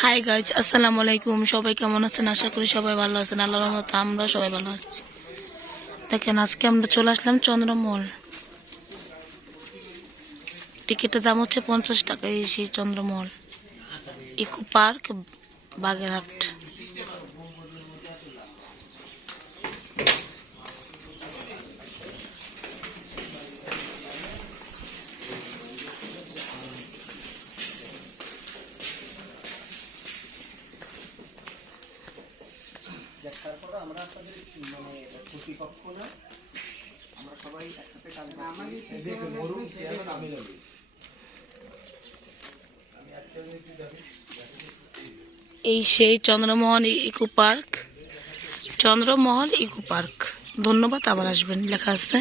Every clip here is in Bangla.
হাই গাইজ, আসসালামু আলাইকুম। সবাই কেমন আছেন? আশা করি সবাই ভালো আছেন। আল্লাহর রহমতে আমরা সবাই ভালো আছি। দেখেন, আজকে আমরা চলে আসলাম চন্দ্রমহল। টিকিটের দাম হচ্ছে 50 টাকা। এই সেই চন্দ্রমহল ইকো পার্ক, বাগেরহাট। তারপরে আমরা আপনাদের মানে প্রতিপক্ষ না, আমরা সবাই একসাথে কাজ এই সেই Chandramahal eco park, Chandramahal eco park. ধন্যবাদ, আবার আসবেন লেখা আছে।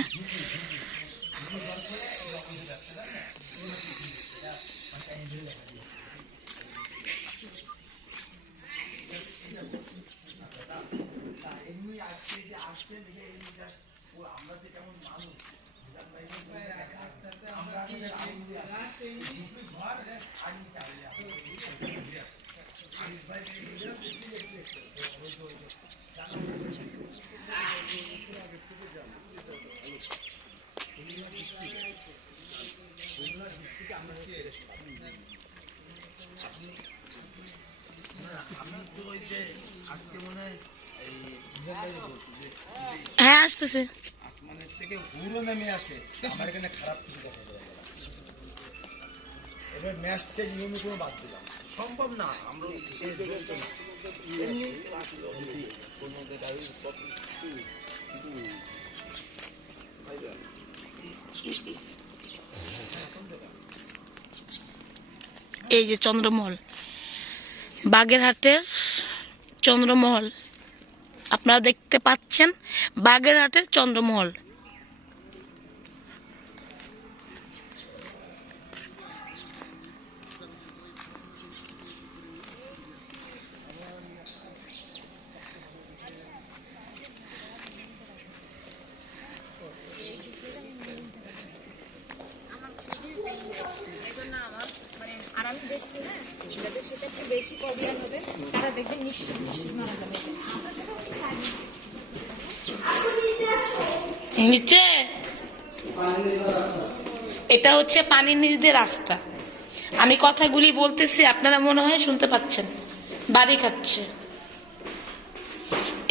হ্যাঁ, আসতেছে। আসমানের থেকে হুড়ো নেমে আসে, আমার এখানে খারাপ কিছু কথা বলা যাবে না। এবার ম্যাচটা নিয়মিত কোনো বাদ দিলাম সম্ভব না। আমরা এই যে চন্দ্রমহল, বাগেরহাটের চন্দ্রমহল আপনারা দেখতে পাচ্ছেন। বাগেরহাটের চন্দ্রমহল। নিচে এটা হচ্ছে পানির নিচ দিয়ে রাস্তা। আমি কথাগুলি বলতেছি, আপনারা মনে হয় শুনতে পাচ্ছেন। বাড়ি খাচ্ছে।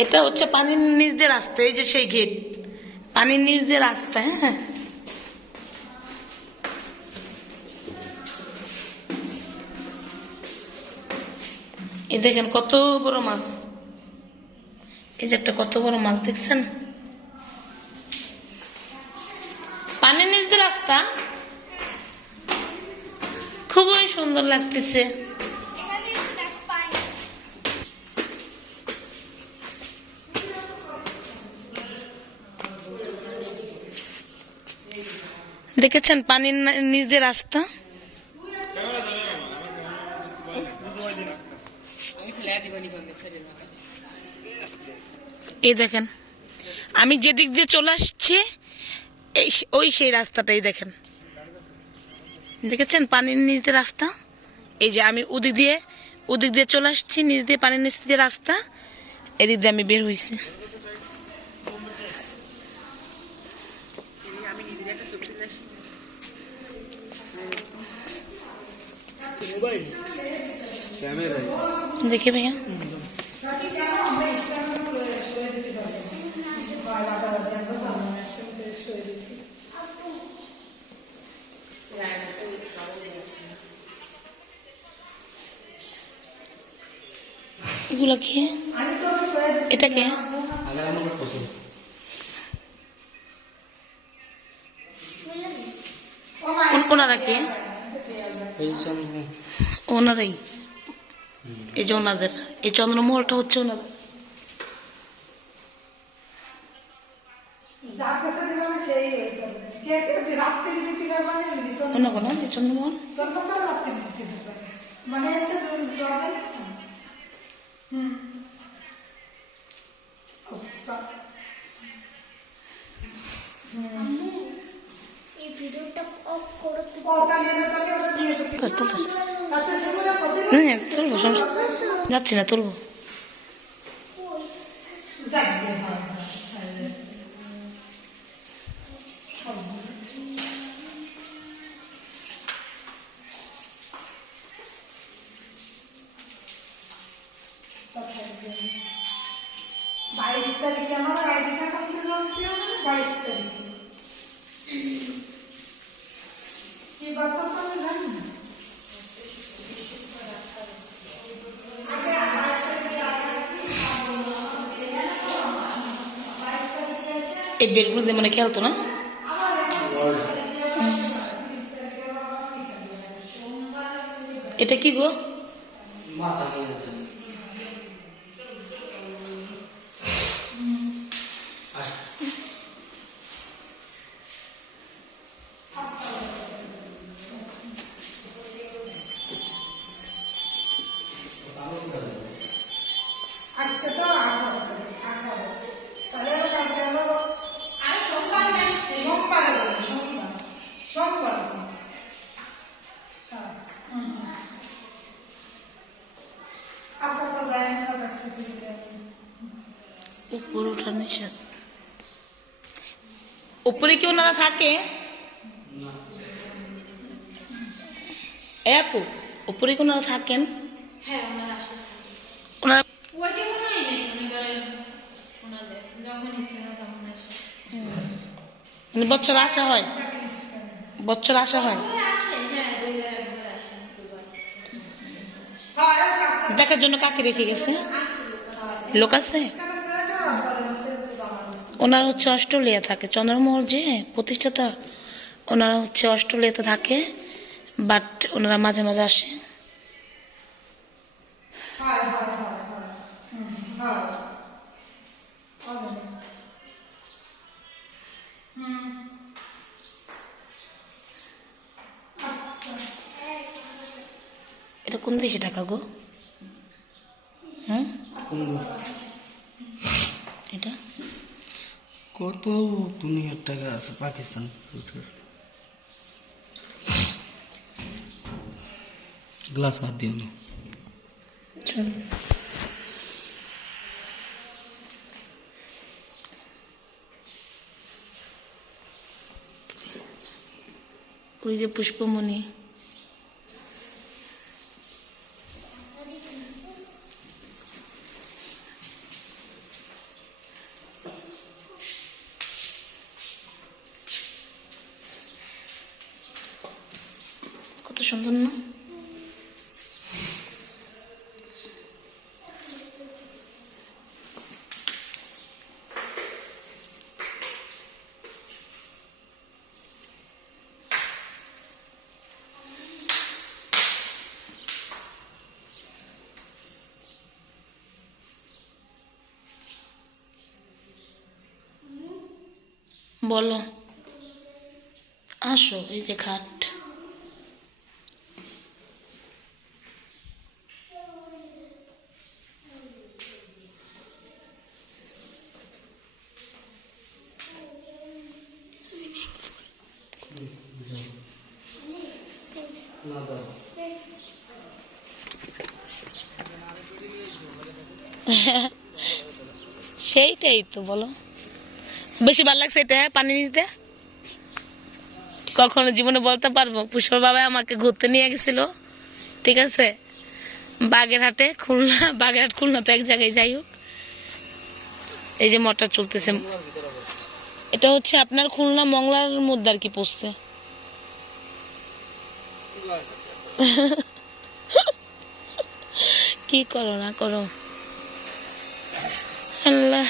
এটা হচ্ছে পানির নিচ দিয়ে রাস্তা। এই যে সেই গেট, পানির নিচ দিয়ে রাস্তা। হ্যাঁ, এই দেখেন কত বড় মাছ। এই যে একটা কত বড় মাছ দেখছেন, পানির নিচ দিয়ে রাস্তা। খুবই সুন্দর লাগতেছে। দেখেছেন পানির নিচ দিয়ে রাস্তা। এই দেখেন, আমি যেদিক দিয়ে চলে আসছি ওই সেই রাস্তাটাই দেখেন। দেখেছেন পানির নিচ দিয়ে রাস্তা। এই যে আমি ওদিক দিয়ে চলে আসছি, নিচ দিয়ে পানির নিচ দিয়ে রাস্তা। এদিক দিয়ে আমি বের হয়েছি। দেখে ভাইয়া, এগুলা কি? এটা কে? ওনারা কে? ওনারাই। এই যে ওনাদের এই চন্দ্রমহলটা হচ্ছে ওনাদের। অন্য কোনো চন্দ্রমহল হ্যাঁ তুলবো, সমস্যা যাচ্ছি না, তুলবো। বাইশ তারিখে আমার আইডিটা কমপ্লিট করতে হবে, 22 তারিখে কি বার্তা পাবে জানি না। এই বেলগুলো দিয়ে মানে খেলতো না। এটা কি গো? আজকে তো 18 তাহলে কালকে হলো আর সোমবার আসছে, সোমবার সোমবার আচ্ছা তো যায় না, সব একসাথে দিতে হবে। উপর ওঠা নিষেধ। উপরে কি ওনারা থাকে? আপু উপরে কি ওনারা থাকেন? হ্যাঁ ওনারা আসে। ওনারা ওইটা মনে হয় নেই, ওনাদের যখন ইচ্ছে হয় তখন আসে। মানে বছর আসা হয়, বছর আসা হয় ওরা আসে, হ্যাঁ 2 বার 1 বার আসে, 2 বার। হ্যাঁ এই কাজটা দেখার জন্য কাকে রেখে গেছে? লোক আছে? কাজ করে দাও, পরে সে জানা। ওনারা হচ্ছে অস্ট্রেলিয়া থাকে, চন্দ্রমোহন যে প্রতিষ্ঠাতা, ওনারা হচ্ছে অস্ট্রেলিয়াতে থাকে, বাট ওনারা মাঝে মাঝে আসে। হ্যাঁ হ্যাঁ হ্যাঁ হ্যাঁ হ্যাঁ হবে। এটা কোন দেশে টাকা গো? হুম, এটা কত দুনিয়ার টাকা আছে পাকিস্তান গ্লাস হাত দিন চল। ওই যে পুষ্পমণি, কত সুন্দর না? বলো, আসো, এই যে খাট। সেইটাই তো বলো, বেশি ভালো লাগছে এটা পানি নিতে। কখনো জীবনে বলতে পারবো, পুষ্পর বাবা আমাকে ঘুরতে নিয়ে গেছিল, ঠিক আছে, বাগেরহাটে, খুলনা, বাগেরহাট খুলনা তো এক জায়গায়, যাই হোক। এই যে মোটর চলতেছে, এটা হচ্ছে আপনার খুলনা মংলার মধ্যে আর কি পড়ছে। কি করো না করো, আল্লাহ,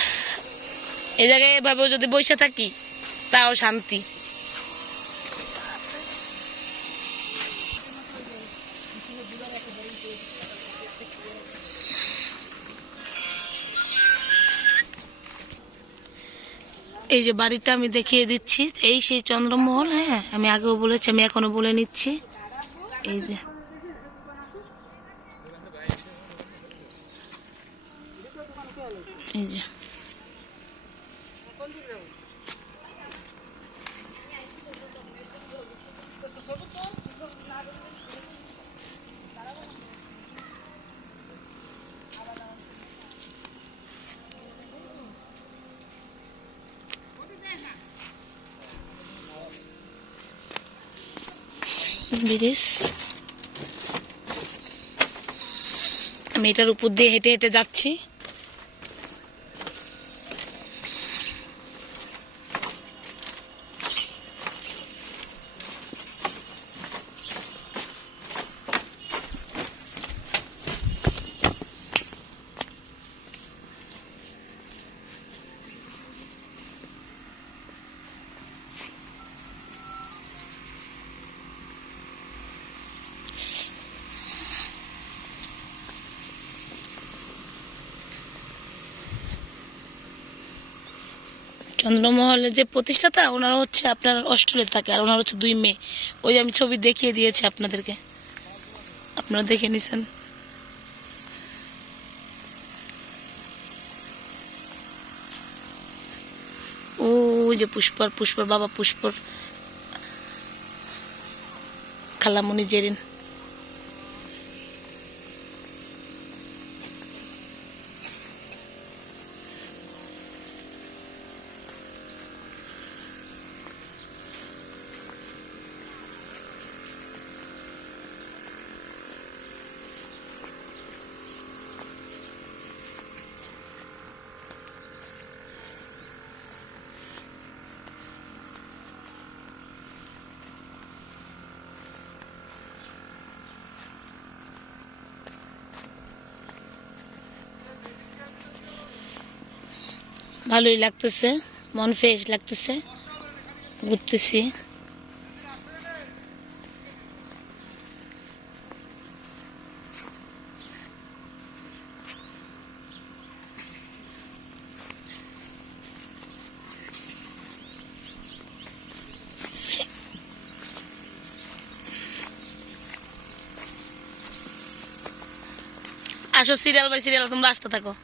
এই জায়গায় এভাবে যদি বসে থাকি তাও শান্তি। এই যে বাড়িটা আমি দেখিয়ে দিচ্ছি, এই সেই চন্দ্রমহল। হ্যাঁ আমি আগেও বলেছি, আমি এখনো বলে নিচ্ছি। এই যে এই যে ব্রিজ। আমি এটার উপর দিয়ে হেঁটে হেঁটে যাচ্ছি। চন্দ্রমহলের যে প্রতিষ্ঠাতা ওনারা হচ্ছে আপনার অস্ট্রেলিয়া থাকে, আর ওনার হচ্ছে 2 মেয়ে। ওই আমি ছবি দেখিয়ে দিয়েছি আপনাদেরকে, আপনারা দেখে নিছেন। ওই যে পুষ্পর বাবা পুষ্পর, খালামণি জেরিন। ভালোই লাগতেছে, মন ফ্রেশ লাগতেছে, ঘুরতেছি। আসো, সিরিয়াল বাই সিরিয়াল তোমরা আসতে থাকো।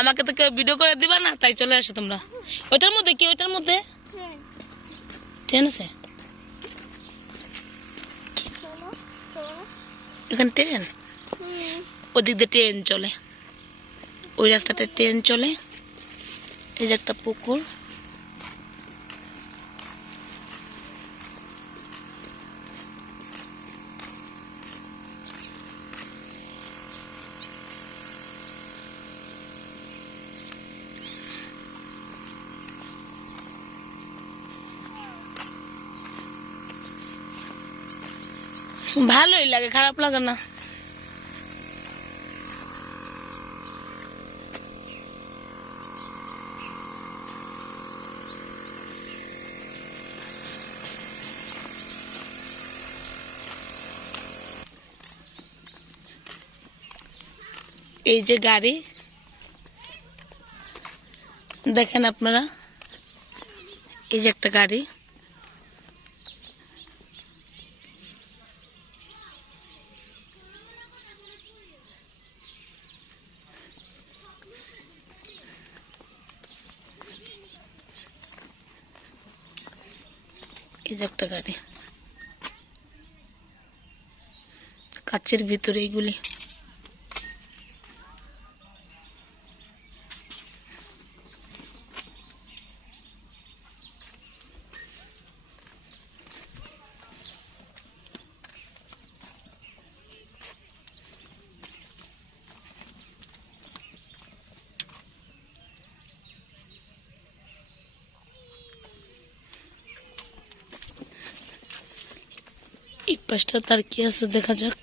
আমাকে তো কেউ ভিডিও করে দিবা না, তাই চলে আসো তোমরা। ওইটার মধ্যে কি, ওইটার মধ্যে ট্রেন আছে, এখানে ট্রেন, ওদিক দিয়ে ট্রেন চলে, ওই রাস্তাটা ট্রেন চলে। এই যে একটা পুকুর, ভালোই লাগে, খারাপ লাগে না। এই যে গাড়ি দেখেন আপনারা, এই যে একটা গাড়ি, এই যে একটা গাড়ি, কাচের ভিতরে এইগুলি। এই পাশটা তার কি আছে দেখা যাক।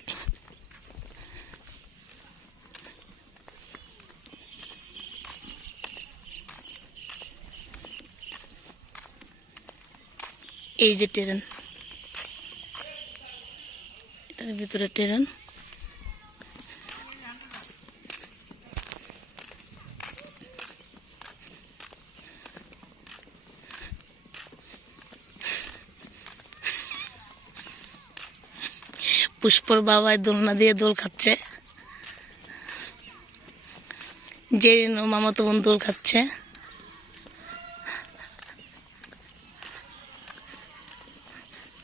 এই যে ট্রেন, এটার ভিতরে ট্রেন। পুষ্পর বাবায় দোলনা দিয়ে দোল খাচ্ছে, জেরিন ও মামাতো বোন দোল খাচ্ছে।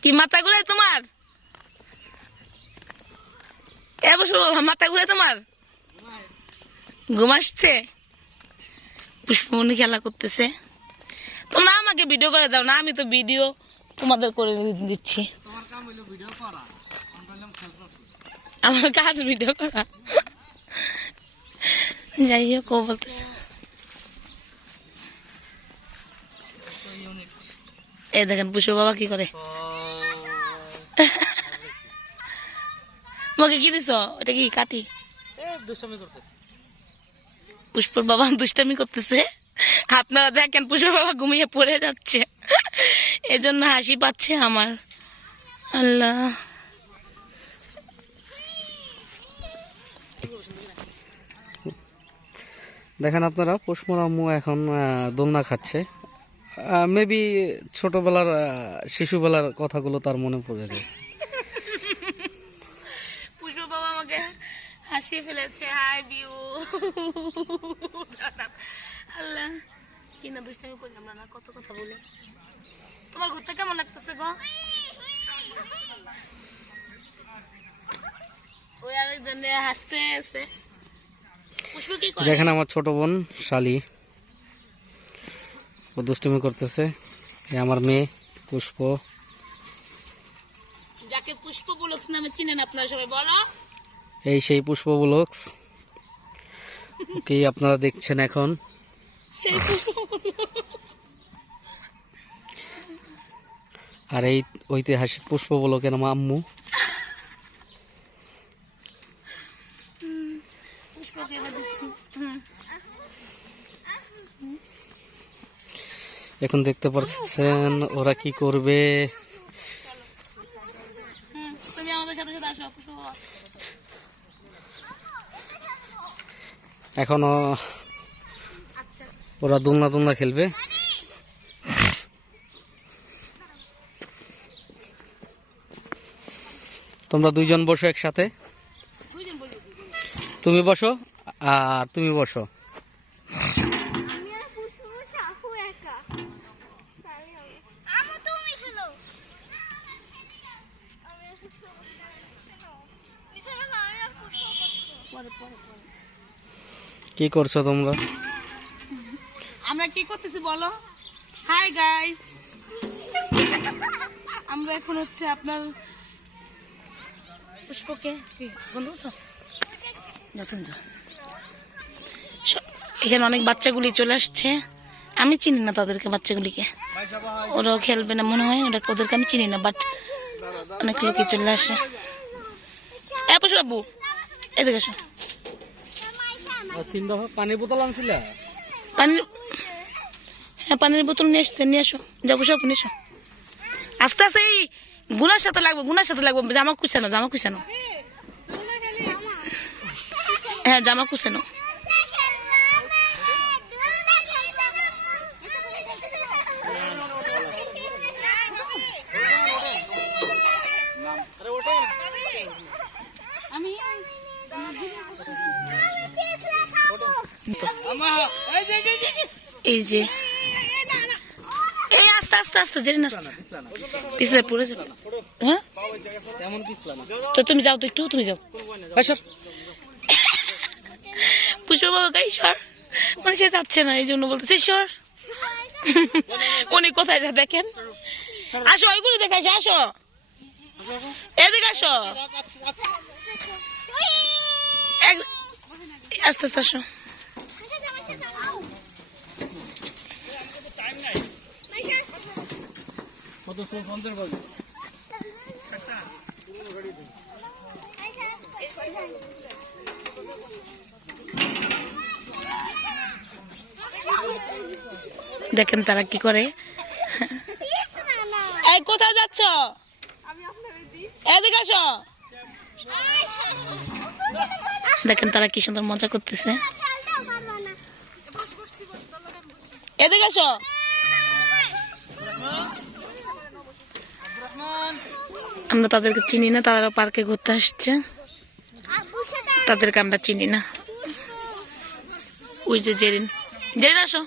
কি মাথা ঘুরায় তোমার? এবছর মাথা ঘুরে তোমার? ঘুম আসছে? পুষ্পমণি খেলা করতেছে। তোমরা আমাকে ভিডিও করে দাও না, আমি তো ভিডিও তোমাদের করে দিচ্ছি। আমার কাজ ভিডিও করা। যাই হোক, ও বলতেছে এই দেখেন পুষ্প বাবা কি করে। আমাকে কি দিছ? ওটা কি কাটি? পুষ্পর বাবা দুষ্টামি করতেছে। আপনারা দেখেন পুষ্প বাবা ঘুমিয়ে পড়ে যাচ্ছে, এজন্য হাসি পাচ্ছে আমার। আল্লাহ, দেখেন আপনারা, পুষ্পর আম্মু এখন দোলনা খাচ্ছে। মেবি ছোটবেলার শিশুবেলার কথাগুলো তার মনে পড়ে যায়। পুষ্প বাবা আমাকে হাসিয়ে ফেলেছে। হাই বিউ। আল্লাহ, কি না দুষ্টামি করি আমরা না, কত কথা বলি। তোমার ঘুরতে কেমন লাগতেছে গো? ওই আরেকজন হাসতে আছে। পুষ্প কি করে? দেখেন আমার ছোট বোন শালি, ও দুষ্টুমি করতেছে। এ আমার মেয়ে পুষ্প। যাকে পুষ্প ব্লগস নামে চিনেন আপনারা সবাই, বলো। এই সেই পুষ্প ব্লগস, কি আপনারা দেখছেন এখন। সেই পুষ্প আর এই ঐতিহাসিক পুষ্প ব্লগের আম্মু। পুষ্পকে এবার দিচ্ছি। এখন দেখতে পাচ্ছেন ওরা কি করবে। তুমি আমাদের সাথে সাথে আসো পুষ্প বাবা। এখনো ওরা দোলনা দোলনা খেলবে। তোমরা দুইজন বসো একসাথে, তুমি বসো আর তুমি বসো। কি করছো তোমরা? আমরা কি করতেছি বলো? হাই গাইস, আমরা এখন হচ্ছে আপনার পুষ্পকে বন্ধু নতুন এখানে অনেক বাচ্চাগুলি চলে আসছে। আমি চিনি না তাদেরকে, বাচ্চাগুলিকে। ওরাও খেলবে না মনে হয়, ওদেরকে আমি চিনি না, বাট অনেক লোকই চলে আসে। পুষ্প বাবু এদিকে আসো। পানির বোতল আনছিল? পানির বোতল নিয়ে এসছে, নিয়ে আসো। যাবো সব নিয়ে এসো। আস্তে আস্তে, এই গুনার সাথে লাগবো, গুনার সাথে লাগবো। জামা কুচানো, জামা কুচানো। হ্যাঁ, জামা কুচানো। এই যে এই আস্তে আস্তে আস্তে জেনে না, পিছলে পড়ে যাবে। হ্যাঁ, তো তুমি যাও, তো একটু তুমি যাও। পুষ্প বাবা গাই সর, মানে সে যাচ্ছে না, এই জন্য বলতেছে সর। উনি কোথায় যা দেখেন। আসো, ওইগুলো দেখাইছে। আসো এদিকে আসো, আস্তে আস্তে আসো। দেখেন তারা কি করে। এই কোথায় যাচ্ছ? এদিকে আসো। দেখেন তারা কি সুন্দর মজা করতেছে। এদিকে আসো। আমরা তাদেরকে চিনি না, তারা পার্কে ঘুরতে আসছে, তাদেরকে আমরা চিনি না। ওই যে জেরিন, জেরিন আসো।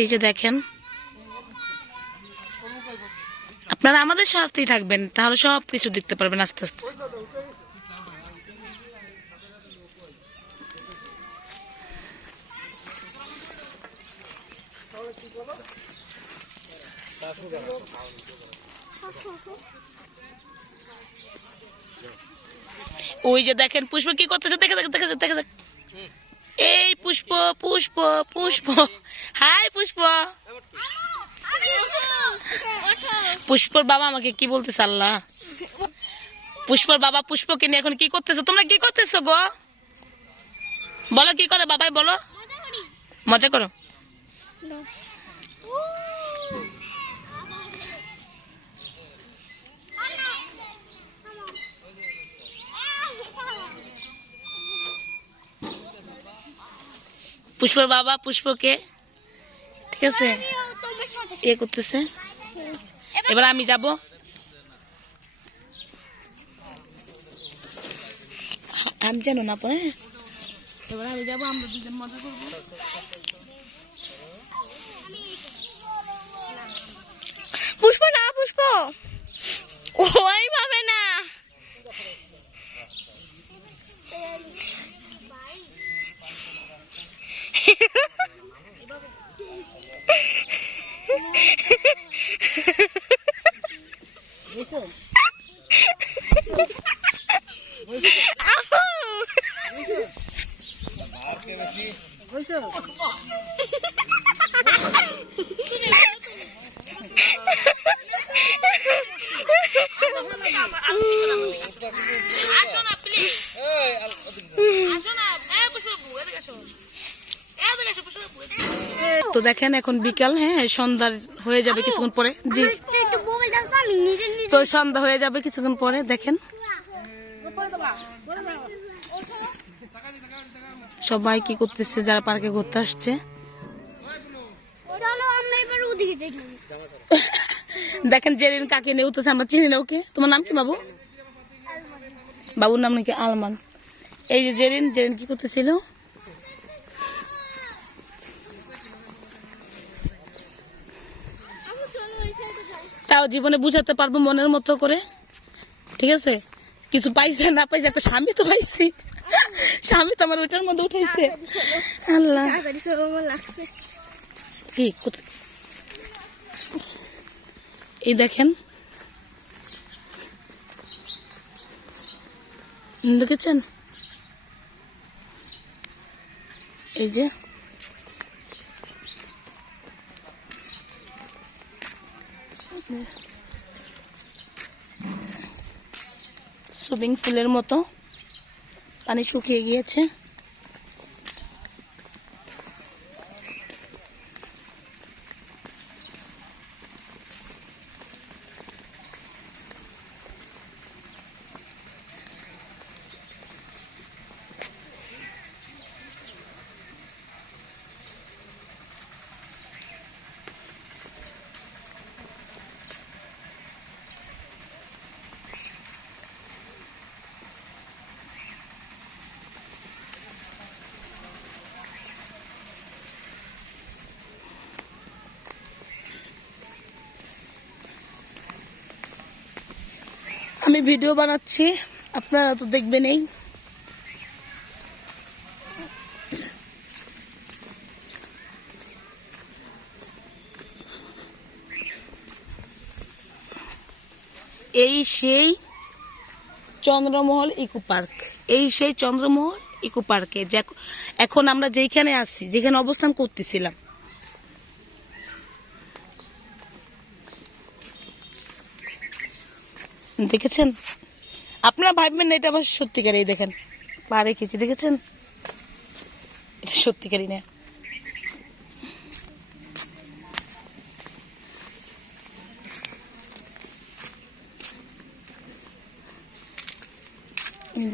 এই যে দেখেন, আপনারা আমাদের সাথেই থাকবেন, তাহলে সব কিছু দেখতে পারবেন আস্তে আস্তে। ওই যে দেখেন পুষ্প কি করতেছে, দেখে দেখে দেখে দেখে দেখ। এই পুষ্প পুষ্প পুষ্প, হাই পুষ্প। পুষ্পর বাবা আমাকে কি বলতেছে আল্লাহ, পুষ্পর বাবা পুষ্পকে নিয়ে এখন কি করতেছে? তোমরা কি করতেছো গো? বলো কি করে বাবাই, বলো। মজা করো। পুষ্পর বাবা পুষ্পকে, ঠিক আছে, এ করতেছে। এবার আমি যাব, আমি জানো না পরে। এবার আমি যাবো, আমরা দুজন মজা করবো। পুষ্প না, পুষ্প ওইভাবে না। তো দেখেন এখন বিকাল, হ্যাঁ সন্ধ্যা হয়ে যাবে কিছুক্ষণ পরে। জি, তো সন্ধ্যা হয়ে যাবে কিছুক্ষণ পরে। দেখেন সবাই কি করতেছে, যারা পার্কে ঘুরতে আসছে। দেখেন জেরিন কাকে নিয়ে উঠতেছে, আমরা চিনি না ওকে। তোমার নাম কি বাবু? বাবুর নাম নাকি আলমান। এই যে জেরিন, জেরিন কি করতেছিল? তাও জীবনে বুঝাতে পারবো মনের মতো করে, ঠিক আছে। কিছু পাইছে না পাইছে, একটা স্বামী তো পাইছি। স্বামী তো আমার ওইটার মধ্যে উঠাইছে। আল্লাহ, কি এই দেখেন, দেখেছেন এই যে সুইমিং পুলের মতো পানি শুকিয়ে গিয়েছে। আমি ভিডিও বানাচ্ছি, আপনারা তো দেখবেনই। এই সেই চন্দ্রমহল ইকো পার্ক, এই সেই চন্দ্রমহল ইকো পার্কে এখন আমরা যেখানে আছি, যেখানে অবস্থান করতেছিলাম। দেখেছেন? আপনারা ভাববেন না এটা আবার সত্যিকার। এই দেখেন পা রেখেছি, দেখেছেন? এটা সত্যিকারই না।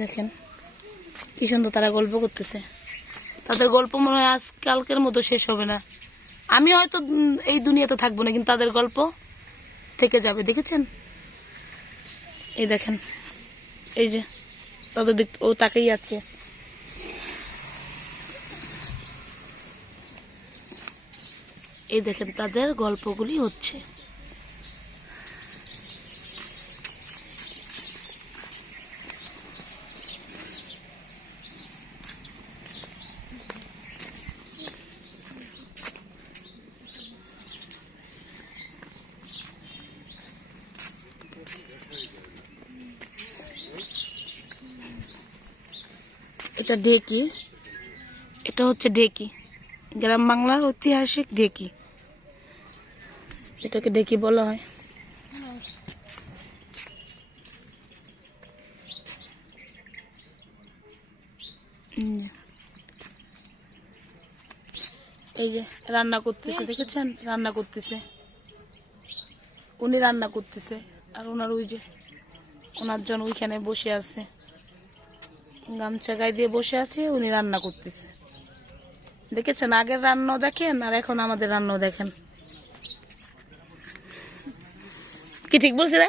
দেখেন কি সুন্দর তারা গল্প করতেছে। তাদের গল্প মনে হয় আজ কালকের মতো শেষ হবে না। আমি হয়তো এই দুনিয়াতে থাকবো না, কিন্তু তাদের গল্প থেকে যাবে। দেখেছেন? এই দেখেন, এই যে তাদের দিক ও তাকেই আছে। এই দেখেন তাদের গল্পগুলি হচ্ছে। এটা ঢেকি, এটা হচ্ছে ঢেকি, গ্রাম বাংলার ঐতিহাসিক ঢেকি, এটাকে ঢেকি বলা হয়। এই যে রান্না করতেছে, দেখেছেন রান্না করতেছে, উনি রান্না করতেছে আর ওনার ওই যে ওনার জন ওইখানে বসে আছে, গামছা গায়ে দিয়ে বসে আছে, উনি রান্না করতেছে। দেখেছেন আগের রান্নাও দেখেন আর এখন আমাদের রান্নাও দেখেন, কি ঠিক বলছি না?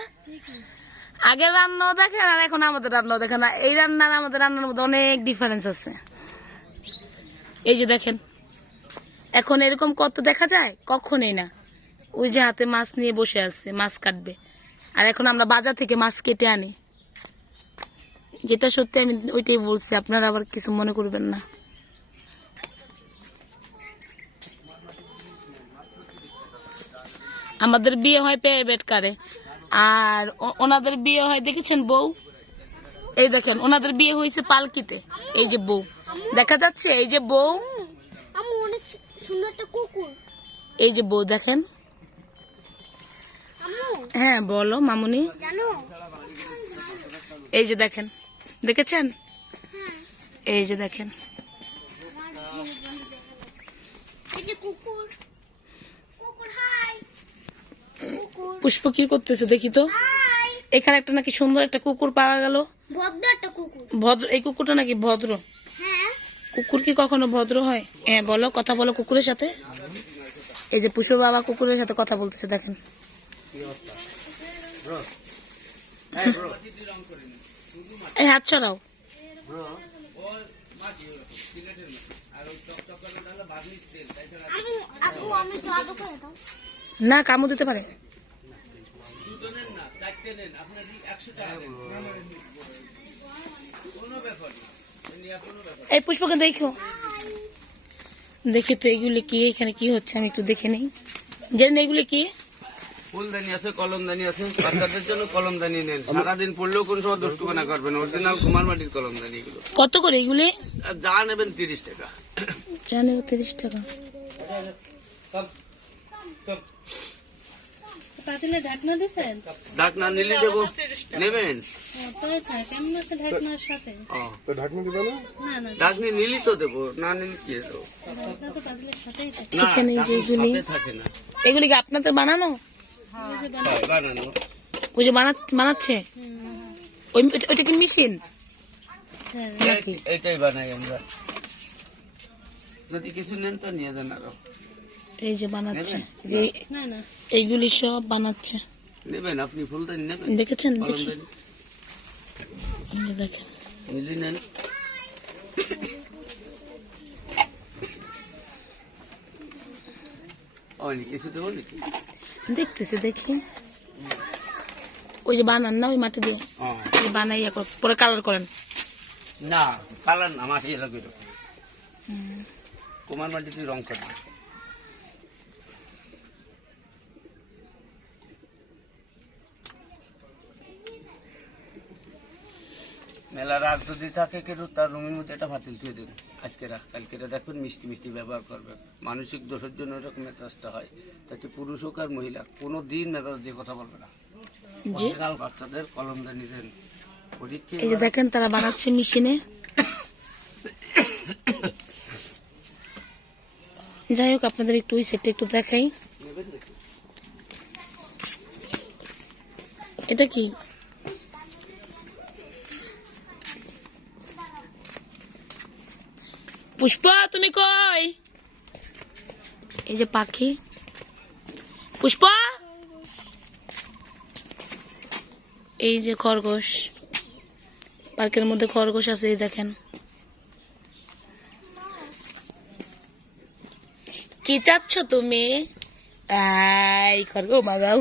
আগের রান্নাও দেখেন আর এখন আমাদের রান্নাও দেখেন, এই রান্না আর আমাদের রান্নার মধ্যে অনেক ডিফারেন্স আছে। এই যে দেখেন এখন এরকম কত দেখা যায়, কখনোই না। ওই যে হাতে মাছ নিয়ে বসে আছে, মাছ কাটবে, আর এখন আমরা বাজার থেকে মাছ কেটে আনি। যেটা সত্যি আমি ওইটাই বলছি, আপনারা আবার কিছু মনে করবেন না। আমাদের বিয়ে হয় প্রাইভেট কারে, আর ওনাদের বিয়ে হয় দেখেছেন বউ, এই দেখেন ওনাদের বিয়ে হয়েছে পালকিতে। এই যে বউ দেখা যাচ্ছে, এই যে বউ, অনেক সুন্দর একটা কুকুর। এই যে বউ দেখেন। হ্যাঁ বলো মামুনি। জানো এই যে দেখেন, দেখেছেন, এই যে দেখেন, এই যে কুকুর, কুকুর হাই, কুকুর পুষ্প কি করতেছে দেখি তো। হাই, এখানে একটা নাকি সুন্দর একটা কুকুর পাওয়া গেল, ভদ্র একটা কুকুর। ভদ্র, এই কুকুরটা নাকি ভদ্র? হ্যাঁ কুকুর কি কখনো ভদ্র হয়? হ্যাঁ বলো, কথা বলো কুকুরের সাথে। এই যে পুষ্পর বাবা কুকুরের সাথে কথা বলতেছে, দেখেন। এই হাত ছড়াও। আপু আমি তো আদৌ করে দাও। না কামড় দিতে পারে। এই পুষ্পকে দেখো, দেখি তো এগুলি কি, এখানে কি হচ্ছে আমি একটু দেখে নেই। জানেন এগুলি কি? ফুলদানি আছে, কলমদানি আছে। বাচ্চাদের জন্য কলমদানি নেন, সারাদিন পড়লেও কোন সময় দুষ্টুপনা করবেন। অরিজিনাল কুমার মাটির কলমদানি এগুলো। কত করে এগুলি? আর যা নেবেন 30 টাকা। জানি 30 টাকা। পাতিলে ঢাকনা দিছেন? ডাক না নিলে দেবো, নেবেন? তাই থাকে কেমন আছে ঢাকনার সাথে? না না, ডাকনি নিলি তো দেবো, না নিলে কি দেবো? ঢাকনা তো পাতিলের সাথেই থাকে। না, এখানে ডাক যেগুলি হাতে থাকে না। এগুলি কি আপনাদের বানানো? বানানো। ওই যে বানাচ্ছে ওইটা কি মেশিন? এইটাই বানাই আমরা। যদি কিছু নেন তো নিয়ে যান আরো। এই যে বানাচ্ছে, যে না না, এইগুলি সব বানাচ্ছে, নেবেন আপনি ফুলদানি নেবেন? দেখেছেন? দেখি কলমদানি এই যে দেখেন, নিলি নেন। কিছু দেবো নাকি? দেখতেছি দেখি। ওই যে বানান না ওই মাটি দিয়ে, এই বানাইয়া পরে কালার করেন। না কালার না, মাটি লাগবে। কুমার মাটিতে রং করবে। মেলার আগ যদি থাকে কেউ তার রুমের মধ্যে একটা ফাতিল ধুয়ে দেন, আজকে রাখ কালকে দেখবেন মিষ্টি মিষ্টি ব্যবহার করবে। মানসিক দোষের জন্য এরকম মেজাজটা হয়, তাতে পুরুষ হোক আর মহিলা কোনো দিন মেজাজ দিয়ে কথা বলবে না। জি অরিজিনাল বাচ্চাদের কলমদানি দেন। পরীক্ষা এই যে দেখেন তারা বানাচ্ছে মেশিনে। যাই হোক আপনাদের একটু ওই সেটটা একটু দেখাই। নেবেন দেখি। এটা কি? পুষ্প তুমি কই? এই যে পাখি, পুষ্প, এই যে খরগোশ, পার্কের মধ্যে খরগোশ আছে, এই দেখেন। কি কি চাচ্ছ তুমি? এই খরগোশ মাগাও।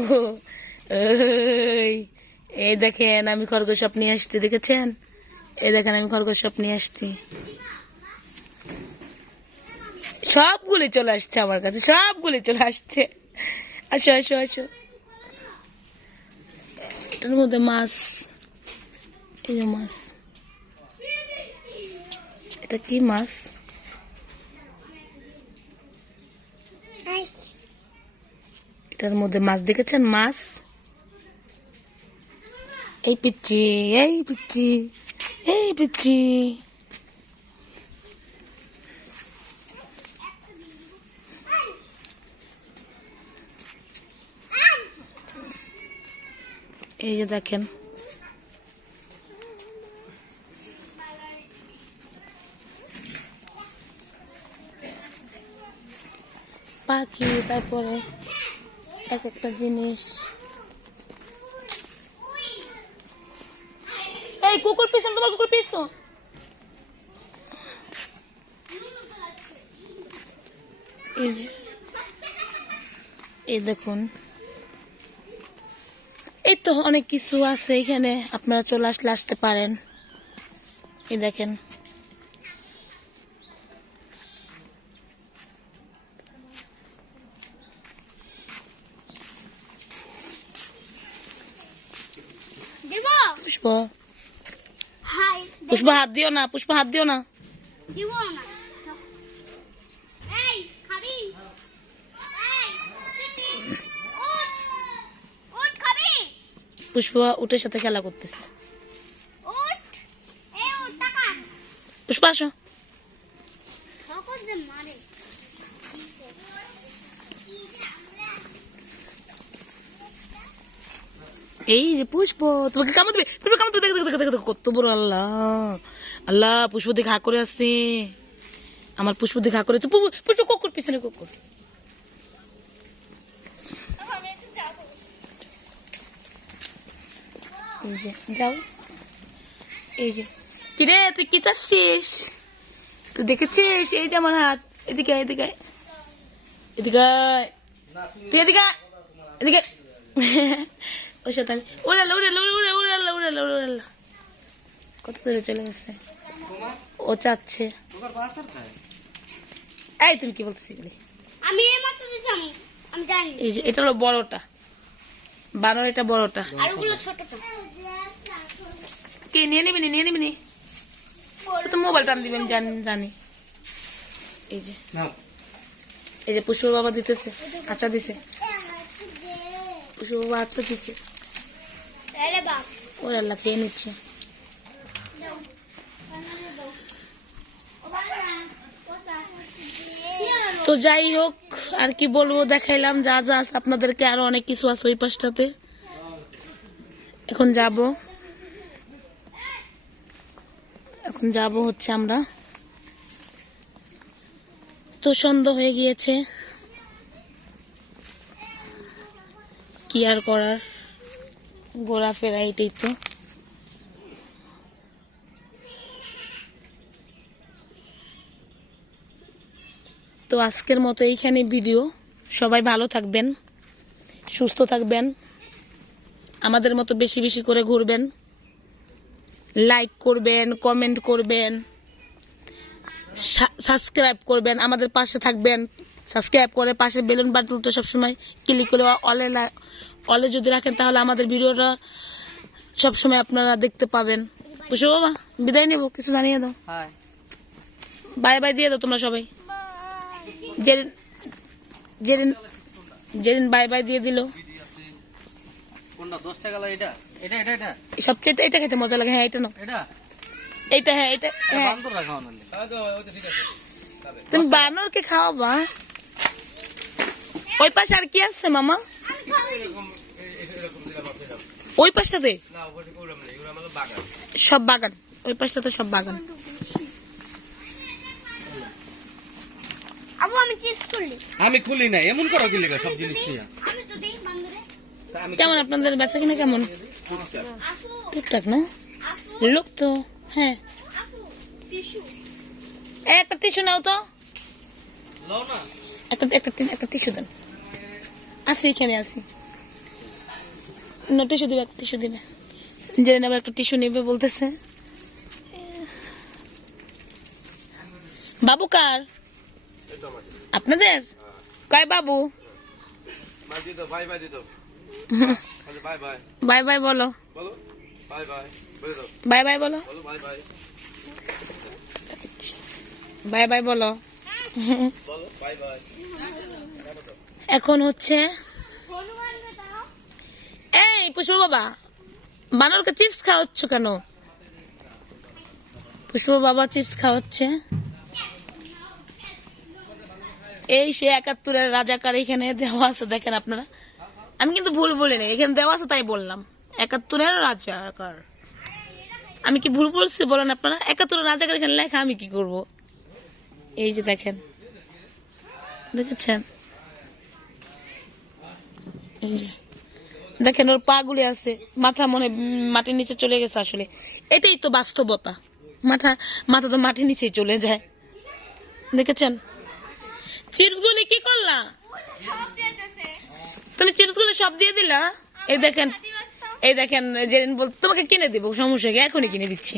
এই দেখেন আমি খরগোশ সব নিয়ে আসছি, দেখেছেন? এই দেখেন আমি খরগোশ সব নিয়ে আসছি, সবগুলি চলে আসছে আমার কাছে, সবগুলি চলে আসছে। আসো আসো আসো। এটার মধ্যে মাছ, এই যে মাছ, এটা কি মাছ? এটার মধ্যে মাছ, দেখেছেন? মাছ। এই পিচ্ছি, এই পিচ্ছি, এই পিচ্ছি। এই যে দেখেন পাখি, তারপরে এক একটা জিনিস। এই কুকুর পিছন, তোমার কুকুর পিছন। এই যে এই দেখুন, এই তো অনেক কিছু আছে এখানে, আপনারা চলে আসলে আসতে পারেন। এই দেখেন দিব পুষ্প, হাই পুষ্প হাত দিও না, পুষ্প হাত দিও না। দিব না এই খাবি এই পিটি উঠ উঠ খাবি পুষ্প উটের সাথে খেলা করতেছে। উঠ এই উঠ টাকা পুষ্প আসো। সকল যে মারে এই যে পুষ্প তোমাকে কামড় দিবে, পুষ্প কামড় দিবে। দেখো দেখো দেখো দেখো কত বড়। আল্লাহ আল্লাহ, পুষ্প দিকে হা করে আসছে, আমার পুষ্প দিকে হা করেছে। পুষ্প কুকুর পিছনে, কুকুর। এই যে যাও, এই যে কিরে তুই কি চাচ্ছিস? তুই দেখেছিস? এই যে আমার হাত, এদিকে এদিকে এদিকে, তুই এদিকে এদিকে। ওর সাথে আমি উড়াল উড়াল উড়ে উড়াল উড়াল উড়াল। কত দূরে চলে গেছে, ও চাচ্ছে। এই তুমি কি বলতেছি? আমি এই মাত্র দিলাম আমি জানি এই যে এটা হলো বড়টা বানর, এটা বড়টা। আর ওগুলো ছোটটা কে নিয়ে নিবি? নিয়ে নিবি নি? তো মোবাইল টান দিবি, আমি জানি। এই যে এই যে পুষ্প বাবা দিতেছে, আচ্ছা দিছে, পুষ্প বাবা আচ্ছা দিছে। আরে বাপ ওর আল্লাহ খেয়ে নিচ্ছে। তো যাই হোক, আর কি বলবো, দেখাইলাম যা যা আছে আপনাদেরকে, আরো অনেক কিছু আছে ওই পাশটাতে। এখন যাব হচ্ছে আমরা। তো সন্ধ্যা হয়ে গিয়েছে, কি আর করার, ঘোরাফেরা এটাই তো। তো আজকের মতো এইখানে ভিডিও। সবাই ভালো থাকবেন, সুস্থ থাকবেন, আমাদের মতো বেশি বেশি করে ঘুরবেন, লাইক করবেন, কমেন্ট করবেন, সাবস্ক্রাইব করবেন, আমাদের পাশে থাকবেন। সাবস্ক্রাইব করে পাশে বেলুন বাটনটা সবসময় ক্লিক করে অলে যদি রাখেন, তাহলে আমাদের ভিডিওটা সবসময় আপনারা দেখতে পাবেন। বুঝো বাবা, বিদায় নেবো, কিছু জানিয়ে দাও। বাই বাই দিয়ে দাও তোমরা সবাই। যেদিন বাই বাই দিয়ে দিল, সবচেয়ে এটা খেতে মজা লাগে। হ্যাঁ এটা নাও, এইটা, হ্যাঁ এটা, হ্যাঁ তুমি বানরকে খাওয়াবা। ওই পাশে আর কি আসছে মামা? ওই পাশটাতে সব বাগান, ওই পাশটাতে সব বাগান। আবু আমি চিপস করলি আমি খুলি না, এমন করো কি লেগে সব জিনিস নিয়ে। আমি তো দেই বান্দরে কেমন আপনাদের বাচ্চা কিনা কেমন? আপু টুকটাক না আপু লোক তো। হ্যাঁ আপু টিস্যু একটা টিস্যু নাও তো। একটা টিস্যু দেন। আসি এখানে আসি, টিস্যু দিবে, একটা টিস্যু দিবে। যে আবার একটা টিস্যু নেবে বলতেছে। বাবু কার? আপনাদের? কয় বাবু? বাই বাই বলো, বাই বাই বলো, বাই বাই বলো। এখন হচ্ছে এই পুষ্প বাবা, বানরকে চিপস খাওয়াচ্ছ কেন? পুষ্প বাবা চিপস খাওয়াচ্ছে। এই সে 71-এর রাজাকার এখানে দেওয়া আছে, দেখেন আপনারা। আমি কিন্তু ভুল বলিনি, এখানে দেওয়া আছে তাই বললাম 71-এর রাজাকার। আমি কি ভুল বলছি বলেন আপনারা? 71-এর রাজাকার এখানে লেখা, আমি কি করব? এই যে দেখেন, দেখেছেন? এই যে দেখেন, ওর পা গুলি আছে, মাথা মনে মাটির নিচে চলে গেছে। আসলে এটাই তো বাস্তবতা, মাথা তো মাটির নিচে চলে যায়। দেখেছেন? চিপস গুলি কি করলা তুমি? চিপস গুলি সব দিয়ে দিলা? এই দেখেন, এই দেখেন, যে তোমাকে কিনে দিব, সমস্যা কি, এখনই কিনে দিচ্ছি।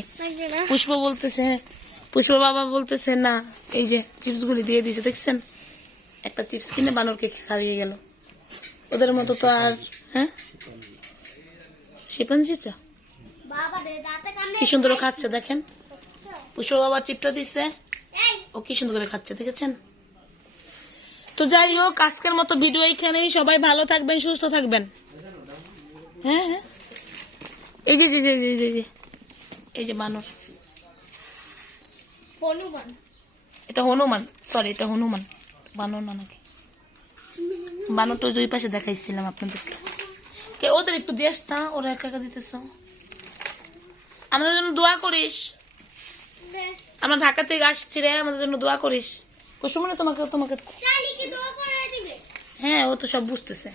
পুষ্প বলতেছে, পুষ্প বাবা বলতেছে না, এই যে চিপস গুলি দিয়ে দিয়েছে, দেখছেন? একটা চিপস কিনে বানরকে খাইয়ে গেল। ওদের মতো তো আর, হ্যাঁ শিপাঞ্জিটা কি সুন্দর খাচ্ছে, দেখেন। পুষ্প বাবা চিপটা দিচ্ছে, ও কি সুন্দর করে খাচ্ছে, দেখেছেন? তো যাই হোক, আজকের মতো ভিডিও এইখানেই। সবাই ভালো থাকবেন, সুস্থ থাকবেন। হ্যাঁ হ্যাঁ, এই যে এই যে বানর, এটা হনুমান, সরি এটা হনুমান, বানর না নাকি? বানরটা ওই পাশে দেখাইছিলাম আপনাদেরকে। ওদের একটু দেশ না, ওরা একা একা দিতেছ। আমাদের জন্য দোয়া করিস, আমরা ঢাকা থেকে আসছি রে, আমাদের জন্য দোয়া করিস। কুসুমনে তোমাকে হ্যাঁ, ও তো সব বুঝতেছে।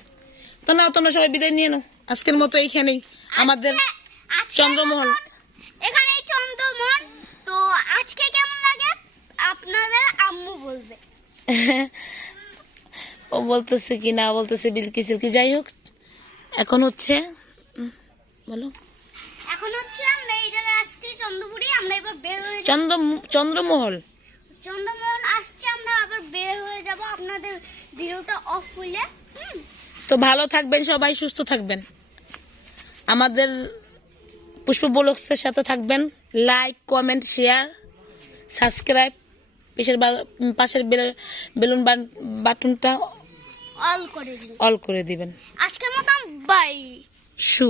তো না, তোমরা সবাই বিদায় নিয়ে নাও আজকের মতো এইখানেই আমাদের চন্দ্রমহল। এখানে চন্দ্রমহল। তো আজকে কেমন লাগে আপনাদের আম্মু বলবে। ও বলতেছে কি না বলতেছে বিলকি সিলকি, যাই হোক। এখন হচ্ছে বলো, এখন হচ্ছে আমরা এই জায়গায় আসছি চন্দ্রপুরি, আমরা এবার বের হয়ে চন্দ্রমহল আসছে, আমরা আবার বের হয়ে যাব। আপনাদের ভিডিওটা অফ হইলে তো ভালো থাকবেন সবাই, সুস্থ থাকবেন। আমাদের পুষ্প ব্লগসের সাথে থাকবেন। লাইক, কমেন্ট, শেয়ার, সাবস্ক্রাইব, পাশের বেলুন বাটনটা অল করে দিন। অল করে দিবেন। আজকের মতো বাই। শু